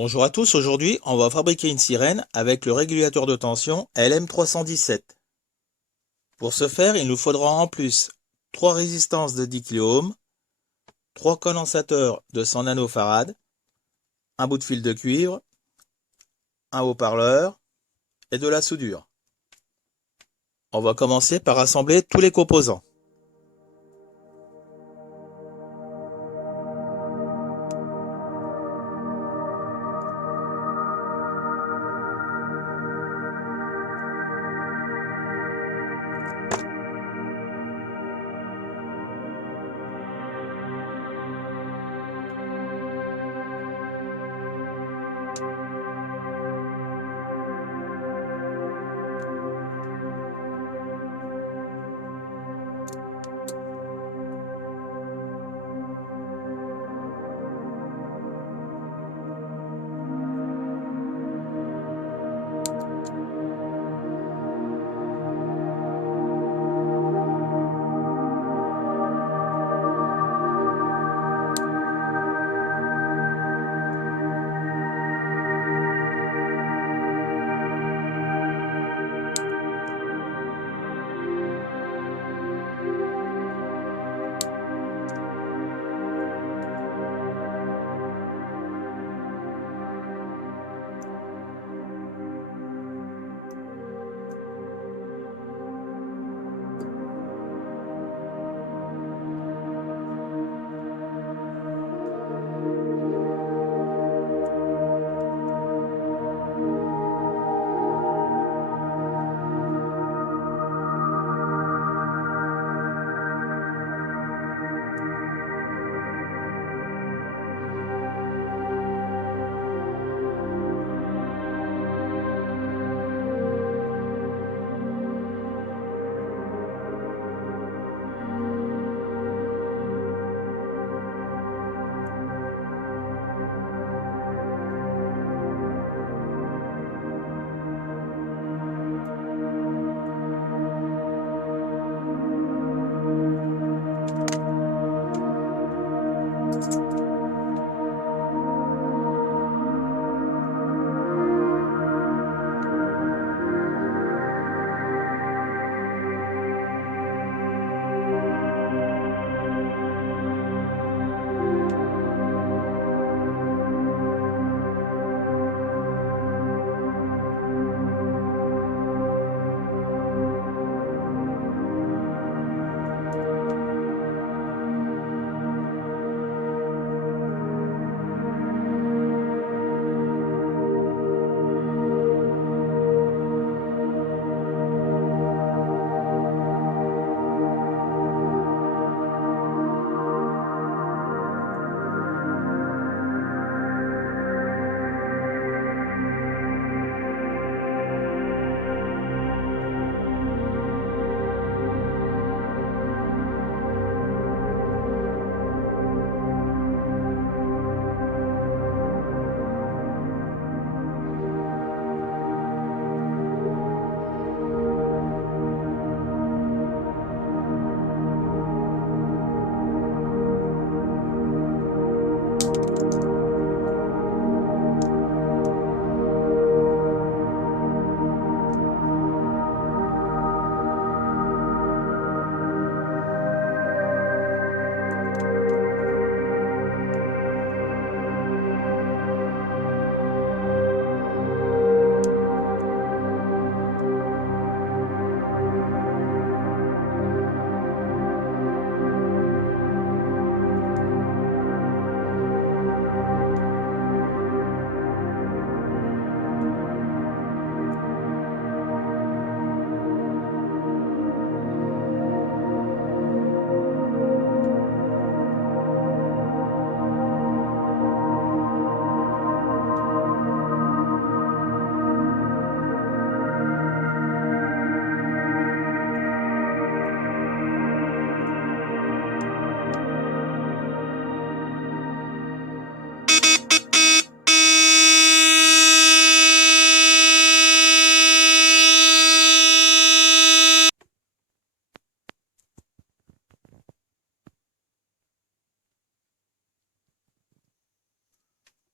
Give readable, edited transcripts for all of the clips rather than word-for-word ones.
Bonjour à tous, aujourd'hui on va fabriquer une sirène avec le régulateur de tension LM317. Pour ce faire, il nous faudra en plus 3 résistances de 10 kΩ, 3 condensateurs de 100 nanofarad, un bout de fil de cuivre, un haut-parleur et de la soudure. On va commencer par assembler tous les composants.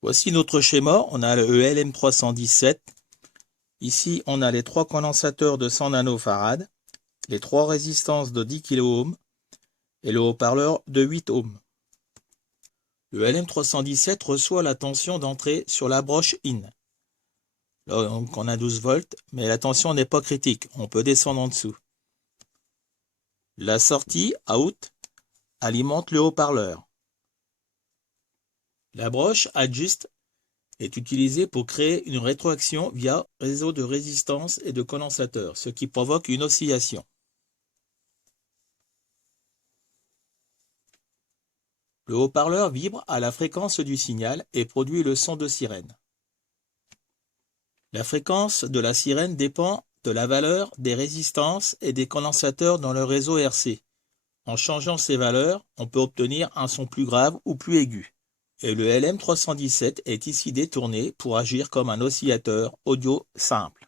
Voici notre schéma. On a le LM317. Ici, on a les 3 condensateurs de 100 nanofarad, les 3 résistances de 10 kΩ et le haut-parleur de 8 ohms. Le LM317 reçoit la tension d'entrée sur la broche in. Là, donc, on a 12 volts, mais la tension n'est pas critique. On peut descendre en dessous. La sortie out alimente le haut-parleur. La broche adjust est utilisée pour créer une rétroaction via réseau de résistance et de condensateurs, ce qui provoque une oscillation. Le haut-parleur vibre à la fréquence du signal et produit le son de sirène. La fréquence de la sirène dépend de la valeur des résistances et des condensateurs dans le réseau RC. En changeant ces valeurs, on peut obtenir un son plus grave ou plus aigu. Et le LM317 est ici détourné pour agir comme un oscillateur audio simple.